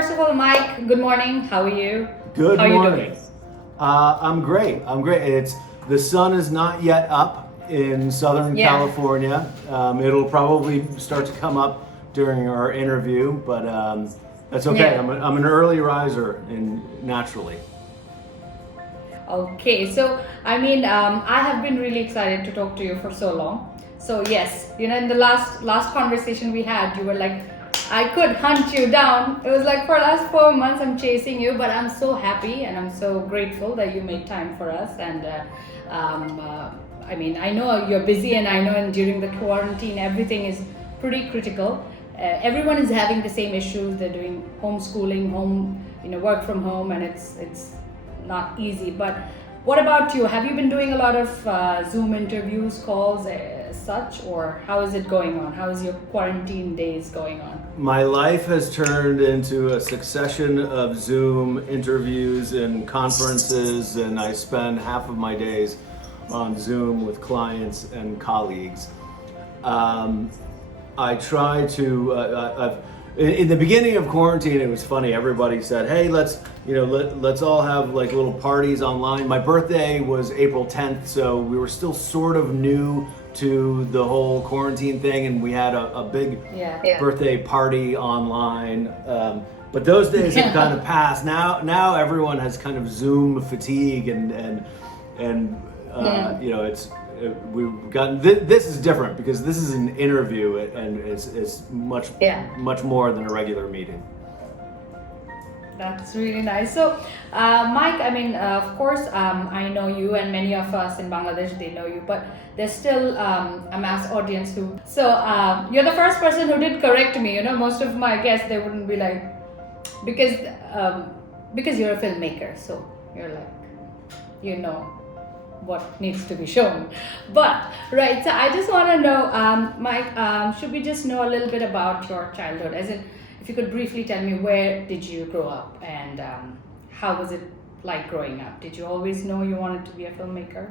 first of all, Mike, good morning. How are you? Good How are morning. you doing? I'm great. It's the sun is not yet up in Southern Yeah. California. It'll probably start to come up during our interview, but that's okay. Yeah. I'm an early riser naturally. Okay, so I have been really excited to talk to you for so long. So yes, in the last conversation we had, you were like, I could hunt you down. It was like for the last 4 months I'm chasing you, but I'm so happy and I'm so grateful that you made time for us. And I know you're busy, and I know during the quarantine everything is pretty critical. Everyone is having the same issues. They're doing homeschooling, work from home, and it's not easy. But what about you? Have you been doing a lot of Zoom interviews, calls, such, or how is it going on? How is your quarantine days going on? My life has turned into a succession of Zoom interviews and conferences, and I spend half of my days on Zoom with clients and colleagues. I try to. In the beginning of quarantine, it was funny. Everybody said, "Hey, let's all have like little parties online." My birthday was April 10th, so we were still sort of new to the whole quarantine thing, and we had a big birthday party online. But those days have kind of passed. Now everyone has kind of Zoom fatigue, and we've gotten this is different because this is an interview, and it's much more than a regular meeting. That's really nice. So, Mike, of course, I know you, and many of us in Bangladesh, they know you, but there's still a mass audience who. So, you're the first person who did correct me. Most of my guests, they wouldn't be like, because you're a filmmaker, so you're like, what needs to be shown. But, right, so I just want to know, Mike, should we just know a little bit about your childhood? As in, if you could briefly tell me, where did you grow up, and how was it like growing up? Did you always know you wanted to be a filmmaker?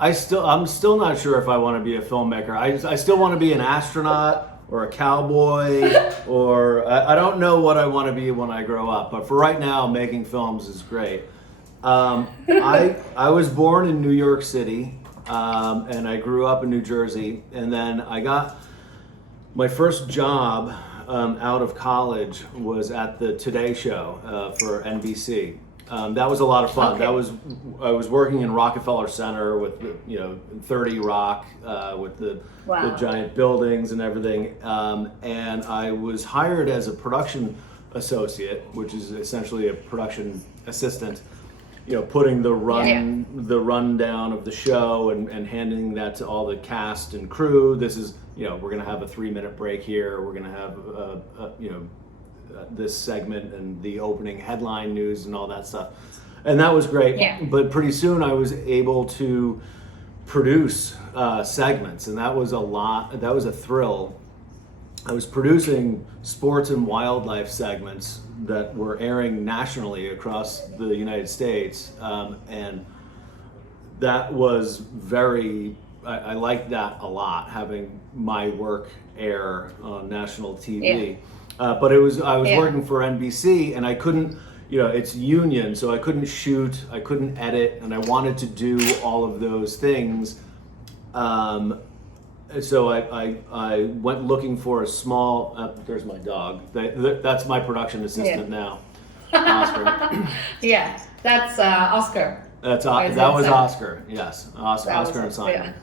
I'm still not sure if I want to be a filmmaker. I still want to be an astronaut or a cowboy, or I don't know what I want to be when I grow up. But for right now, making films is great. I was born in New York City, and I grew up in New Jersey, and then I got my first job out of college was at the Today Show for NBC. That was a lot of fun. Okay. I was working in Rockefeller Center with 30 Rock with the giant buildings and everything, and I was hired as a production associate, which is essentially a production assistant. Putting the rundown of the show and handing that to all the cast and crew. This is, we're going to have a 3-minute break here. We're going to have, this segment and the opening headline news and all that stuff. And that was great. Yeah. But pretty soon I was able to produce segments, and that was a lot. That was a thrill. I was producing sports and wildlife segments that were airing nationally across the United States, and that was I liked that a lot, having my work air on national TV. But I was working for NBC, and I couldn't, it's union, so I couldn't shoot, I couldn't edit, and I wanted to do all of those things. So I went looking for a small. There's my dog. That's my production assistant now, Oscar. Yeah, that's Oscar. That was Oscar. Yes, Oscar and Soniac.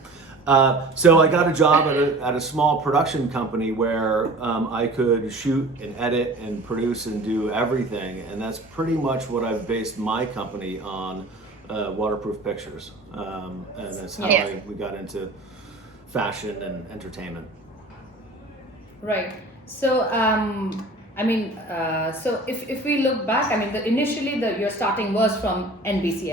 So I got a job at a small production company where I could shoot and edit and produce and do everything, and that's pretty much what I've based my company on, Waterproof Pictures, and that's how we got into fashion and entertainment. Right. So, so if we look back, initially your starting was from NBC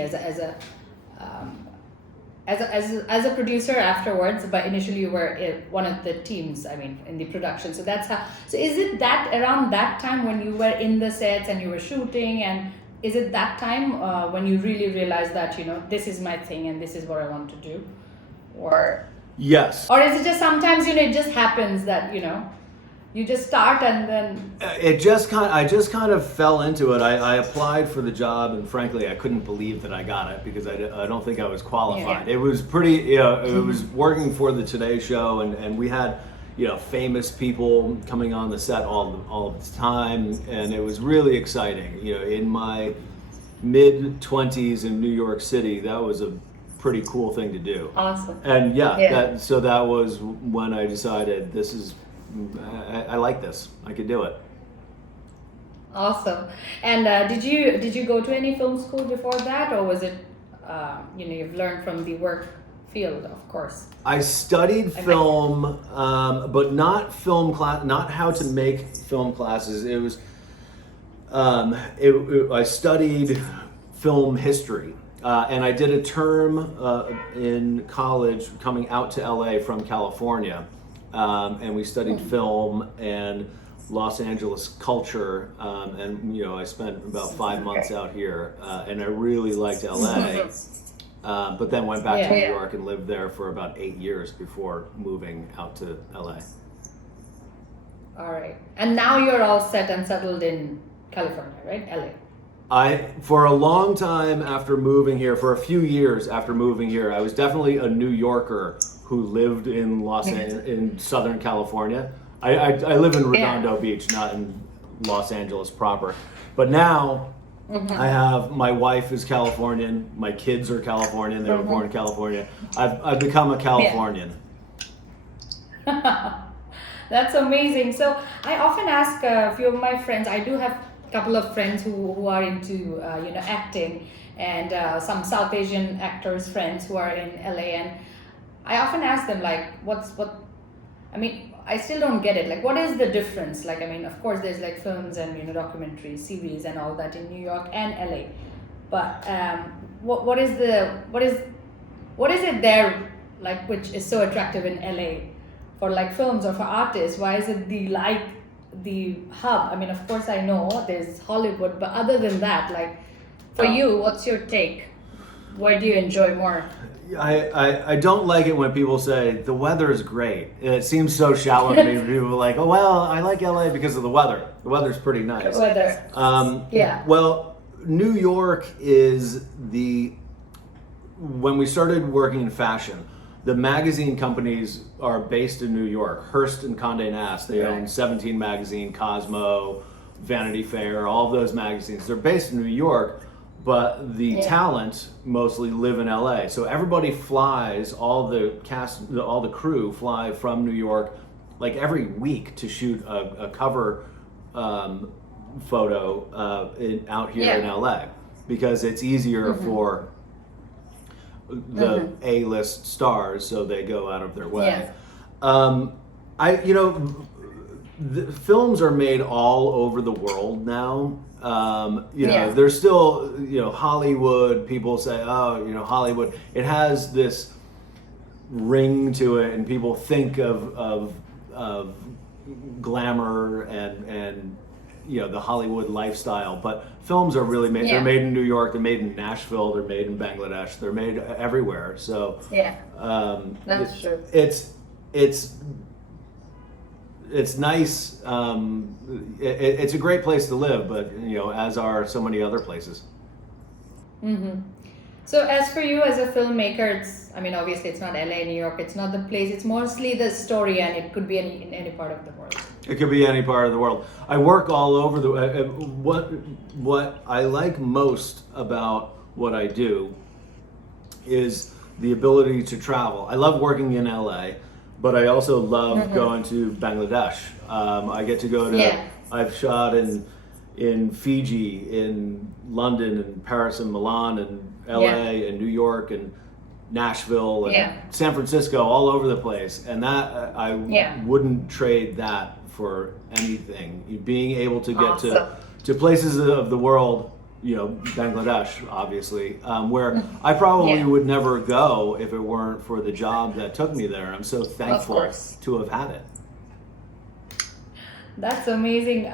as a producer afterwards, but initially you were one of the teams, in the production. So that's how. So is it that around that time when you were in the sets and you were shooting, and is it that time when you really realized that this is my thing and this is what I want to do, or? Yes. Or is it just sometimes it just happens that you just start and then I just kind of fell into it. I applied for the job, and frankly, I couldn't believe that I got it because I don't think I was qualified. Yeah. It was pretty, it was working for the Today Show, and we had, famous people coming on the set all the time, and it was really exciting. In my mid-20s in New York City, that was a pretty cool thing to do. awesome. And Yeah. that was when I decided I like this. I could do it. Awesome. And did you go to any film school before that, or was it you've learned from the work field, of course? I studied film, but not film class, not how to make film classes. It was I studied film history. And I did a term in college coming out to LA from California, and we studied film and Los Angeles culture, and I spent about 5 months out here, and I really liked LA, but then went back to New York and lived there for about 8 years before moving out to LA. All right. And now you're all set and settled in California, right? LA. For a long time after moving here, for a few years after moving here, I was definitely a New Yorker who lived in in Southern California. I live in Redondo Beach, not in Los Angeles proper. But now I have, my wife is Californian, my kids are Californian, they were born in California. I've become a Californian. That's amazing. So I often ask a few of my friends, I do have couple of friends who are into acting, and some South Asian actors friends who are in LA, and I often ask them like I still don't get it, like what is the difference, like of course there's like films and documentaries, series and all that in New York and LA, but what is it there like which is so attractive in LA for like films or for artists? Why is it the hub? Of course I know there's Hollywood, but other than that, like for you, what's your take? Where do you enjoy more? I don't like it when people say the weather is great. It seems so shallow to me. People are like, oh well, I like LA because of the weather. The weather's pretty nice. The weather. Well, New York is when we started working in fashion, the magazine companies are based in New York. Hearst and Condé Nast, they own 17 Magazine, Cosmo, Vanity Fair, all of those magazines. They're based in New York, but the talent mostly live in LA. So everybody flies, all the cast, all the crew fly from New York like every week to shoot a cover photo out here in LA, because it's easier for the A-list stars, so they go out of their way. The films are made all over the world now. There's still, Hollywood, people say, oh, Hollywood, it has this ring to it, and people think of glamour and the Hollywood lifestyle, but films are really made. They're made in New York. They're made in Nashville. They're made in Bangladesh. They're made everywhere. So that's true. It's nice. It's a great place to live, but as are so many other places. So as for you as a filmmaker, obviously it's not LA, New York. It's not the place. It's mostly the story, and it could be in any part of the world. It could be any part of the world. I work all over the. What I like most about what I do is the ability to travel. I love working in LA, but I also love going to Bangladesh. I get to go to. I've shot in Fiji, in London, and Paris, and Milan, and LA, and New York, and Nashville, and San Francisco, all over the place. And that I wouldn't trade that for anything. Being able to get to places of the world, Bangladesh, obviously, where I probably would never go if it weren't for the job that took me there. I'm so thankful to have had it. That's amazing.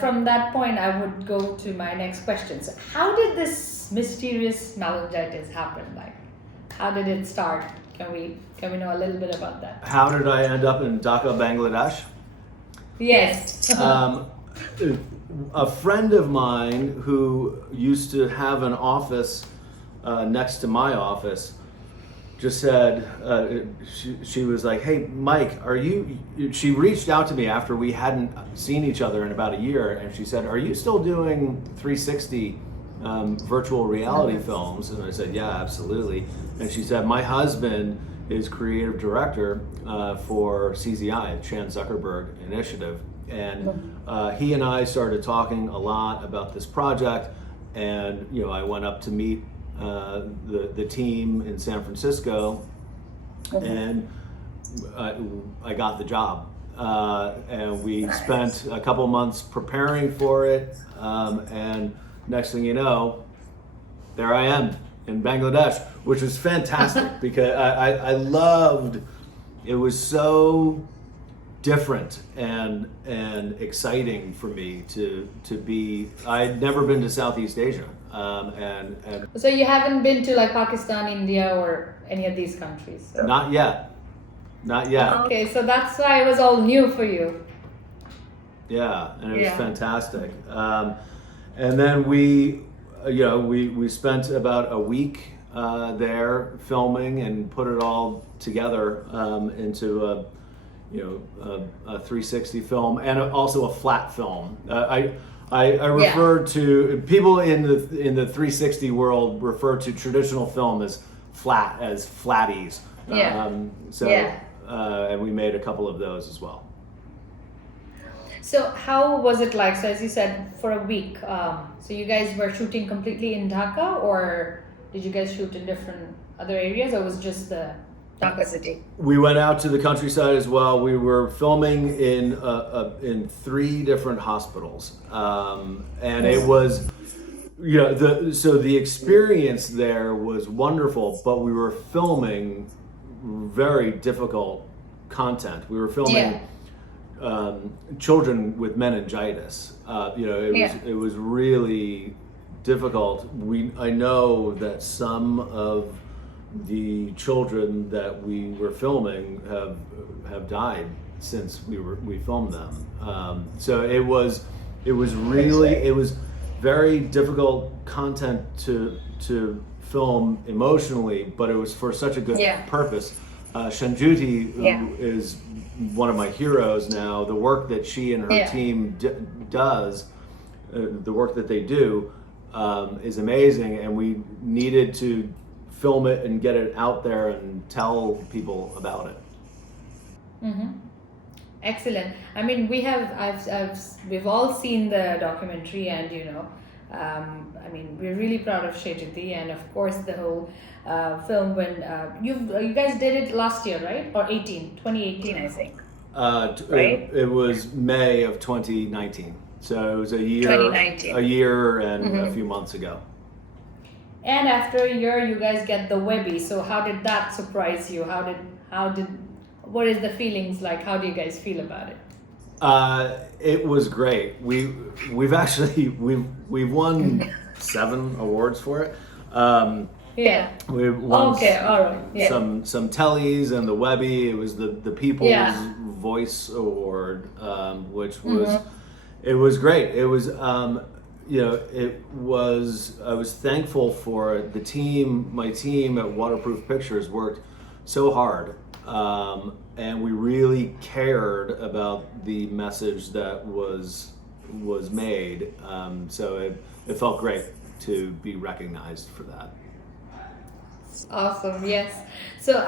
From that point, I would go to my next question. So how did this mysterious meningitis happen? Like, how did it start? Can we know a little bit about that? How did I end up in Dhaka, Bangladesh? Yes. A friend of mine who used to have an office next to my office just said, she was like, "Hey, Mike, she reached out to me after we hadn't seen each other in about a year, and she said, "Are you still doing 360 virtual reality films?" And I said, "Yeah, absolutely." And she said, "My husband is creative director for CZI, Chan Zuckerberg Initiative. And he and I started talking a lot about this project, and I went up to meet the team in San Francisco, and I got the job. And we spent a couple months preparing for it, and next thing you know, there I am in Bangladesh, which was fantastic because I loved, it was so different and exciting for me to be. I'd never been to Southeast Asia, and So you haven't been to like Pakistan, India, or any of these countries? So. not yet. Okay, so that's why it was all new for you. Yeah, and it was fantastic. And then we spent about a week there filming and put it all together into a 360 film and also a flat film. I refer to people in the 360 world refer to traditional film as flatties. And we made a couple of those as well. So how was it like? So as you said, for a week. So you guys were shooting completely in Dhaka, or did you guys shoot in different other areas, or was it just the Dhaka city? We went out to the countryside as well. We were filming in 3 different hospitals, and it was, so the experience there was wonderful. But we were filming very difficult content. We were filming children with meningitis. It was really difficult. I know that some of the children that we were filming have died since we filmed them. So it was very difficult content to film emotionally, but it was for such a good purpose. Shanjuti, who is one of my heroes now, the work that she and her team does, the work that they do, is amazing, and we needed to film it and get it out there and tell people about it. Mm-hmm. Excellent. I mean, we've all seen the documentary, and we're really proud of Shanjuti, and of course the whole film. When you guys did it last year, right? Or 2018, I think. Right? It was May of 2019, so it was a year and a few months ago. And after a year, you guys get the Webby. So how did that surprise you? What is the feelings like? How do you guys feel about it? It was great. We've won 7 awards for it. We won some tellies and the Webby. It was the People's Voice Award, which was it was great. It was I was thankful for the team. My team at Waterproof Pictures worked so hard, and we really cared about the message that was made. So it felt great to be recognized for that. Awesome. Yes. So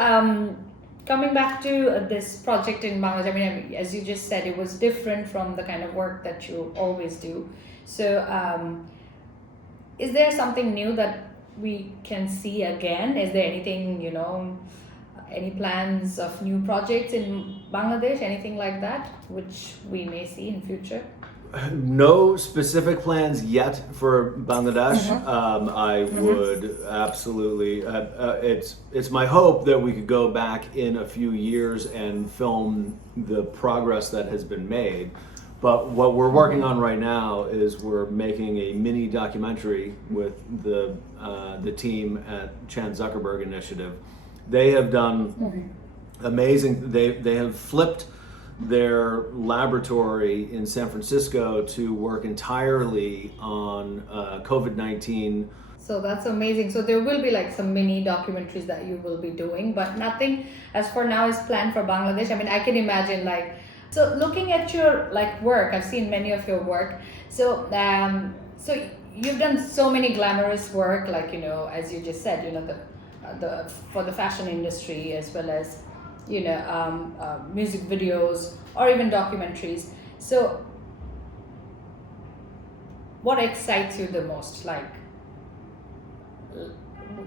coming back to this project in Bangladesh, I mean, as you just said, it was different from the kind of work that you always do. So is there something new that we can see again? Is there anything, any plans of new projects in Bangladesh, anything like that, which we may see in future? No specific plans yet for Bangladesh. I would absolutely. It's my hope that we could go back in a few years and film the progress that has been made. But what we're working on right now is we're making a mini documentary with the team at Chan Zuckerberg Initiative. They have done amazing. They have flipped their laboratory in San Francisco to work entirely on COVID-19. So that's amazing. So there will be like some mini documentaries that you will be doing, but nothing as for now is planned for Bangladesh. I mean, I can imagine like, so looking at your like work, I've seen many of your work. So so you've done so many glamorous work, like, you know, as you just said, you know, the for the fashion industry, as well as, you know, music videos or even documentaries. So what excites you the most? Like,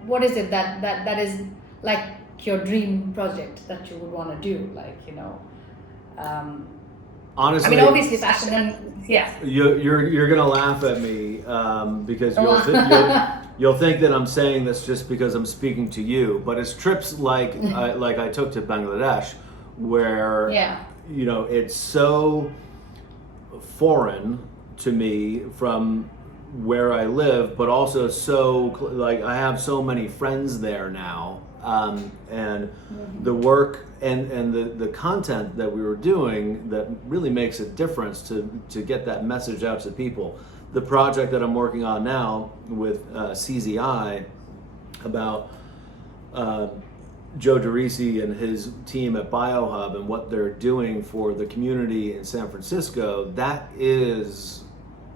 what is it that is like your dream project that you would want to do? Like, you know, Honestly, I mean, obviously fashion and yeah. You're gonna laugh at me because you'll think that I'm saying this just because I'm speaking to you, but it's trips like I took to Bangladesh, where you know, it's so foreign to me from where I live, but also so like I have so many friends there now, and the work and the content that we were doing that really makes a difference to get that message out to people. The project that I'm working on now with CZI about Joe DeRisi and his team at BioHub and what they're doing for the community in San Francisco, that is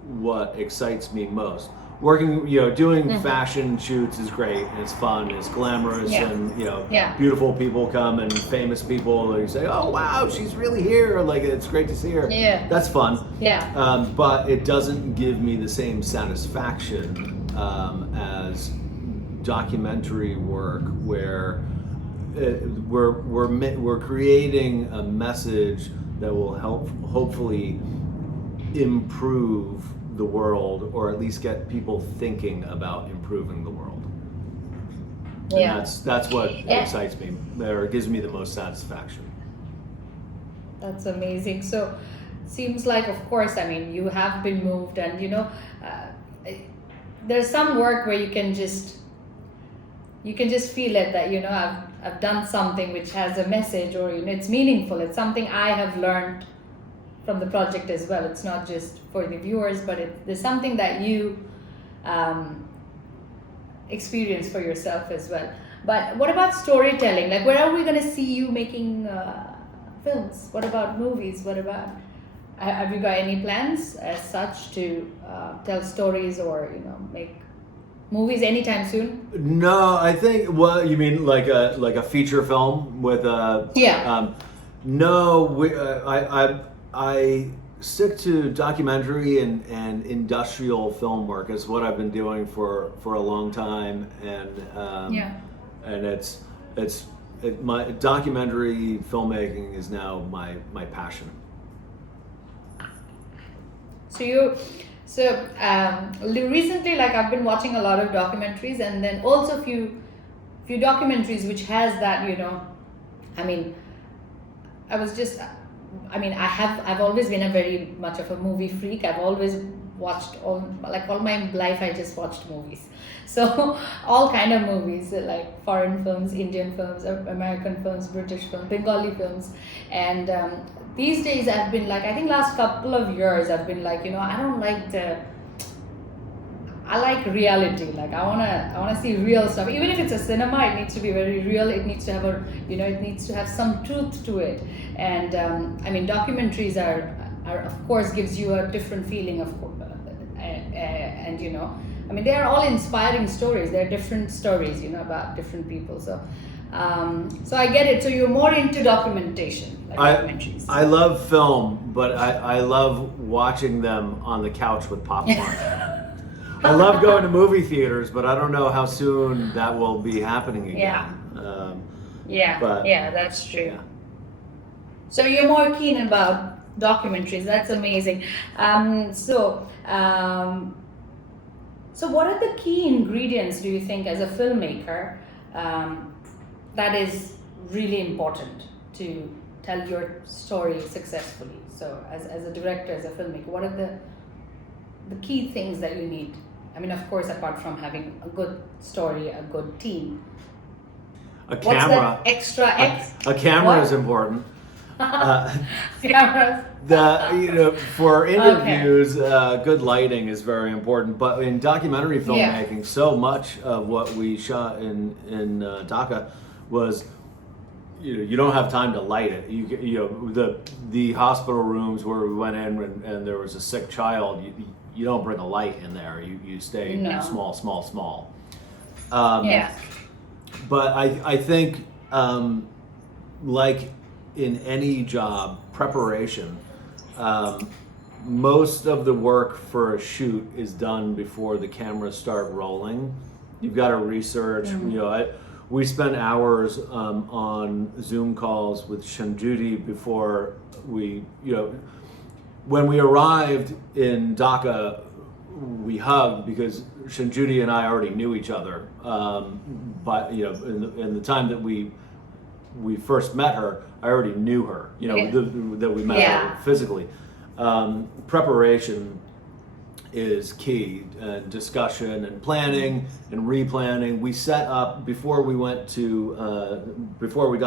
what excites me most. Working, you know, doing fashion shoots is great and it's fun, it's glamorous, and you know, beautiful people come and famous people, and you say, oh wow, she's really here, like it's great to see her. That's fun. But it doesn't give me the same satisfaction as documentary work, where we're creating a message that will help hopefully improve the world, or at least get people thinking about improving the world. And that's what excites me, or gives me the most satisfaction. That's amazing. So seems like, of course, I mean, you have been moved, and you know, there's some work where you can just feel it, that, you know, I've done something which has a message, or, you know, it's meaningful. It's something I have learned from the project as well. It's not just for the viewers, but there's something that you experience for yourself as well. But what about storytelling? Like, where are we going to see you making films? What about movies? What about, have you got any plans as such to tell stories, or, you know, make movies anytime soon? No, I think, well, you mean like a feature film with a no, I stick to documentary and industrial film work. Is what I've been doing for a long time, and it's my documentary filmmaking is now my passion. So recently, like, I've been watching a lot of documentaries, and then also few documentaries which has that, you know, I mean, I've always been a very much of a movie freak. I've always watched all my life. I just watched movies. So all kind of movies, like foreign films, Indian films, American films, British films, Bengali films. And these days I've been like, I think last couple of years I've been like, you know, I like reality. Like, I wanna see real stuff. Even if it's a cinema, it needs to be very real. It needs to have it needs to have some truth to it. And I mean, documentaries are of course gives you a different feeling, of course, and you know, I mean, they are all inspiring stories. They're different stories, you know, about different people. So so I get it. So you're more into documentation, like documentaries. I love film, but I love watching them on the couch with popcorn. I love going to movie theaters, but I don't know how soon that will be happening again. That's true. So you're more keen about documentaries. That's amazing. So what are the key ingredients, do you think, as a filmmaker, that is really important to tell your story successfully? So as a director, as a filmmaker, what are the key things that you need? I mean, of course, apart from having a good story, a good team. A camera. What's that extra A camera is important. Cameras. For interviews, good lighting is very important. But in documentary filmmaking, so much of what we shot in Dhaka was, you don't have time to light it. The hospital rooms where we went in and there was a sick child, you don't bring a light in there. You stay small. But I think, like in any job, preparation, most of the work for a shoot is done before the cameras start rolling. You've got to research. We spent hours on Zoom calls with Shanjuti before we, when we arrived in Dhaka, we hugged because Shanjuti and I already knew each other. But in the time that we first met her, I already knew her. That we met her physically. Preparation is key, discussion and planning and replanning. We set up before we got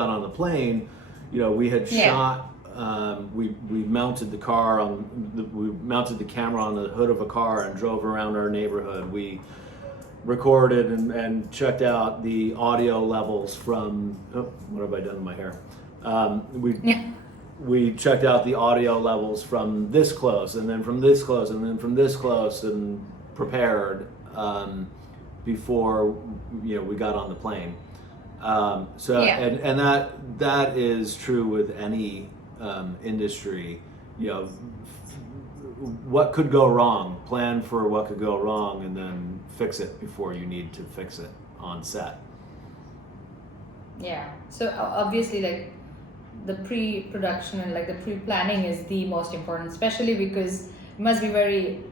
on the plane. We had shot. We mounted the camera on the hood of a car and drove around our neighborhood. We recorded and checked out the audio levels from. What have I done to my hair? We checked out the audio levels from this close, and then from this close, and then from this close, and prepared before we got on the plane. And that is true with any industry. What could go wrong? Plan for what could go wrong, and then fix it before you need to fix it on set. Yeah. So obviously, like, the pre-production and like the pre-planning is the most important, especially because it must be very,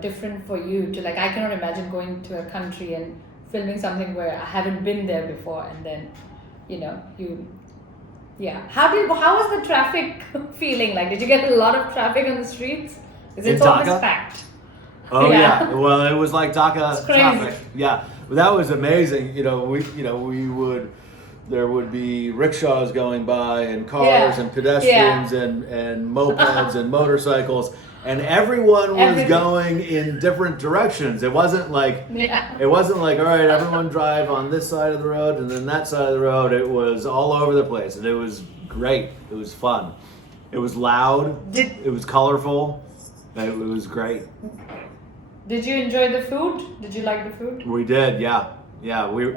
different for you to, like, I cannot imagine going to a country and filming something where I haven't been there before, and then, how was the traffic feeling? Like, did you get a lot of traffic on the streets? Because it's almost packed. Oh yeah. Well, it was like Dhaka traffic. Yeah, that was amazing. There would be rickshaws going by and cars and pedestrians and mopeds and motorcycles, and everyone was going in different directions. It wasn't like all right, everyone drive on this side of the road and then that side of the road. It was all over the place, and it was great. It was fun. It was loud. It was colorful. It was great. Did you enjoy the food? Did you like the food? We did, yeah. We were,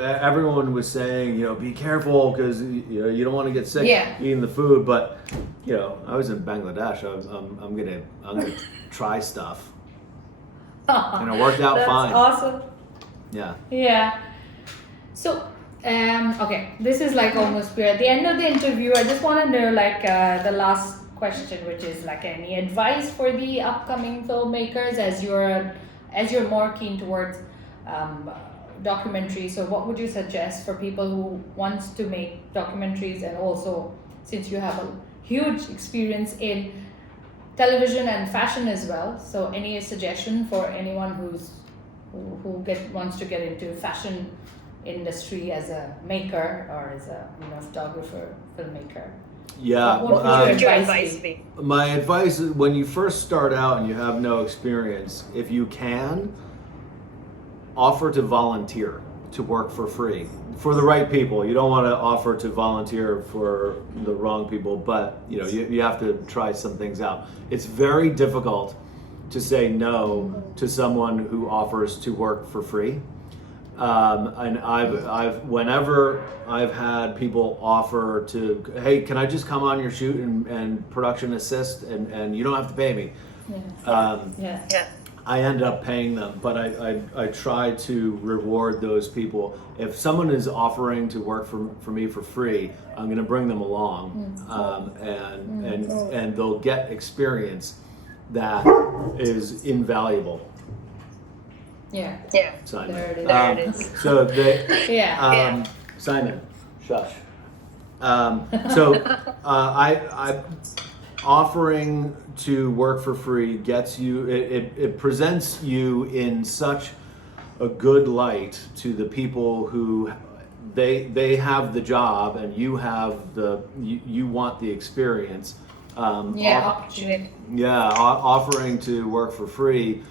everyone was saying, be careful because, you don't want to get sick eating the food. But, I was in Bangladesh. I'm gonna try stuff. And it worked out fine. That's awesome. Yeah. Yeah. So, okay, this is like almost, we're at the end of the interview. I just want to know, like, the last question, which is like, any advice for the upcoming filmmakers as you're more keen towards documentaries. So what would you suggest for people who wants to make documentaries, and also since you have a huge experience in television and fashion as well, so any suggestion for anyone who wants to get into fashion industry as a maker or as a photographer, filmmaker? Yeah. What would your advice be? My advice is, when you first start out and you have no experience, if you can, offer to volunteer to work for free for the right people. You don't want to offer to volunteer for the wrong people, but you have to try some things out. It's very difficult to say no to someone who offers to work for free. And whenever I've had people offer to, hey, can I just come on your shoot and production assist and you don't have to pay me. I end up paying them, but I try to reward those people. If someone is offering to work for me for free, I'm going to bring them along, and they'll get experience that is invaluable. Yeah. Simon. There it is. So Simon, shush. I offering to work for free gets you. It presents you in such a good light to the people who they have the job and you have you want the experience. Opportunity. Yeah, offering to work for free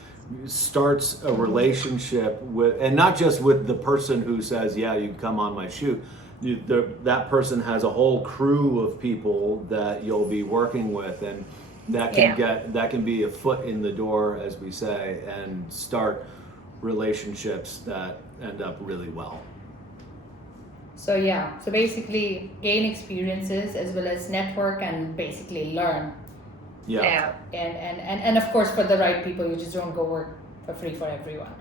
starts a relationship with, and not just with the person who says, yeah, you can come on my shoot. That person has a whole crew of people that you'll be working with, and that can be a foot in the door, as we say, and start relationships that end up really well. So so basically gain experiences as well as network and basically learn. Yeah. And of course for the right people, you just don't go work for free for everyone.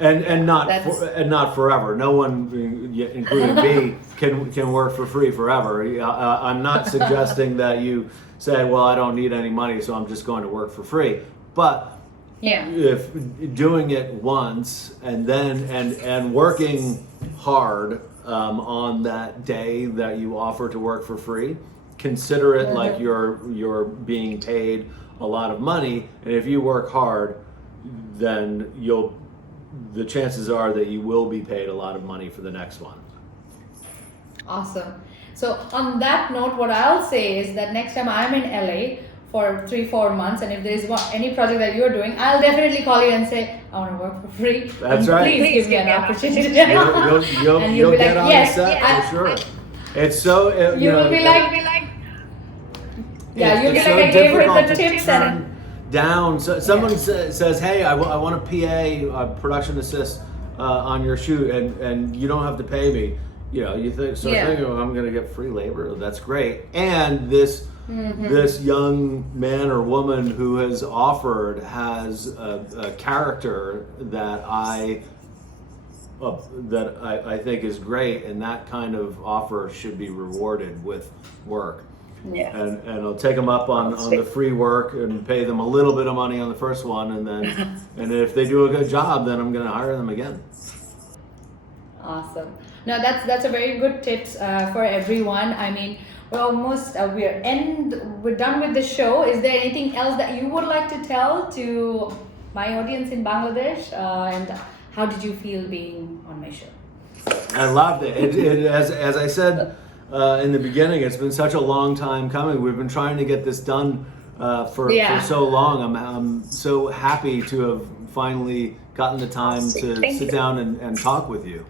And not forever. No one, including me, can work for free forever. I'm not suggesting that you say, well, I don't need any money, so I'm just going to work for free. But if doing it once and then and working hard on that day that you offer to work for free, consider it like you're being paid a lot of money. And if you work hard, then the chances are that you will be paid a lot of money for the next one. Awesome. So on that note, what I'll say is that next time I'm in LA for 3-4 months, and if there is any project that you're doing, I'll definitely call you and say, I want to work for free. That's right. Please give me an opportunity. You'll get on the set for sure. It's so you will be like you'll be like, I gave her the tips and down. So someone says, hey, I want a PA, production assist on your shoot, and you don't have to pay me. You think, oh, I'm going to get free labor. That's great. And this young man or woman who has offered has a character that I think is great, and that kind of offer should be rewarded with work. Yeah. And I'll take them up on the free work and pay them a little bit of money on the first one, and then and if they do a good job, then I'm going to hire them again. Awesome. No, that's a very good tips for everyone. I mean, we're almost we're done with the show. Is there anything else that you would like to tell to my audience in Bangladesh? And how did you feel being on my show? I loved it. As I said in the beginning, it's been such a long time coming. We've been trying to get this done for so long. I'm so happy to have finally gotten the time to sit down and talk with you.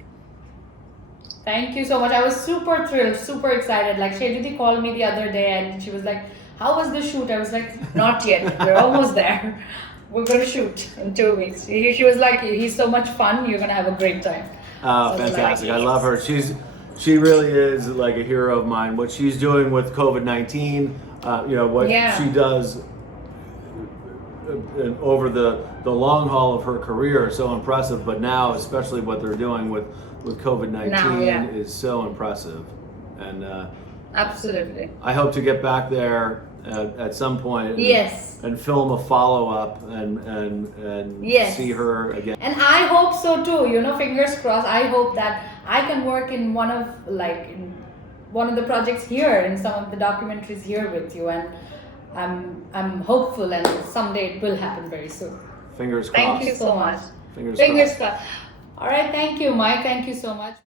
Thank you so much. I was super thrilled, super excited. Like Shaditi called me the other day and she was like, how was the shoot? I was like, not yet. We're almost there. We're going to shoot in 2 weeks. She was like, he's so much fun. You're going to have a great time. Oh, fantastic. I love her. She really is like a hero of mine. What she's doing with COVID-19, what she does over the long haul of her career is so impressive. But now, especially what they're doing with COVID-19 is so impressive. And absolutely. I hope to get back there at some point and film a follow-up and see her again. And I hope so too, fingers crossed. I hope that I can work in one of the projects here, in some of the documentaries here with you, and I'm hopeful, and someday it will happen very soon. Fingers crossed. Thank you so much. Fingers crossed. All right, thank you, Mike. Thank you so much.